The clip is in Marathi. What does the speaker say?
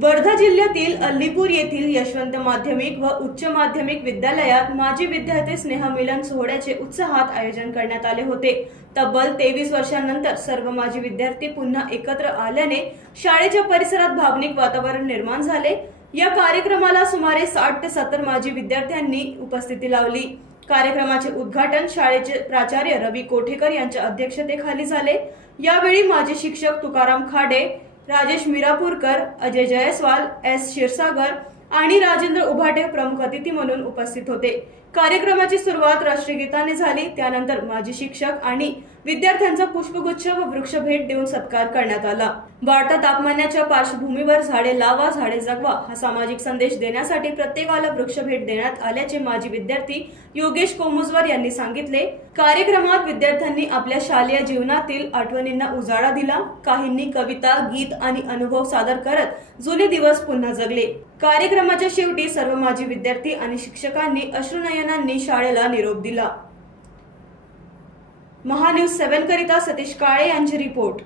वर्धा जिल्ह्यातील अल्लीपूर येथील यशवंत माध्यमिक व उच्च माध्यमिक विद्यालयात माजी विद्यार्थी स्नेहमिलन सोहळ्याचे उत्साहात आयोजन करण्यात आले होते। तब्बल 23 वर्षांनंतर सर्व माजी विद्यार्थी पुन्हा एकत्र आल्याने शाळेच्या परिसरात भावनिक वातावरण निर्माण झाले। या कार्यक्रमाला सुमारे 60 ते 70 माजी विद्यार्थ्यांनी उपस्थिती लावली। कार्यक्रमाचे उद्घाटन शाळेचे प्राचार्य रवी कोठेकर यांच्या अध्यक्षतेखाली झाले। यावेळी माजी शिक्षक तुकाराम खाडे, राजेश मिरापूरकर, अजय जयस्वाल, एस क्षीरसागर आणि राजेंद्र उभाटे प्रमुख अतिथी म्हणून उपस्थित होते। कार्यक्रमाची सुरुवात राष्ट्रगीताने झाली। त्यानंतर माजी शिक्षक आणि विद्यार्थ्यांचा पुष्पगुच्छ व वृक्ष भेट देऊन सत्कार करण्यात आला। वाढत्या तापमानाच्या पार्श्वभूमीवर झाडे लावा, झाडे जगवा हा सामाजिक संदेश देण्यासाठी प्रत्येकाला वृक्ष भेट देण्यात आल्याचे माजी विद्यार्थी योगेश कोमुजवर यांनी सांगितले। कार्यक्रमात विद्यार्थ्यांनी आपल्या शालेय जीवनातील आठवणींना उजाळा दिला। काहींनी कविता, गीत आणि अनुभव सादर करत जुने दिवस पुन्हा जगले। कार्यक्रमाच्या शेवटी सर्व माजी विद्यार्थी आणि शिक्षकांनी अश्रुनयनांनी शाळेला निरोप दिला। महान्यूज 7 करिता सतीश काळे यांची रिपोर्ट।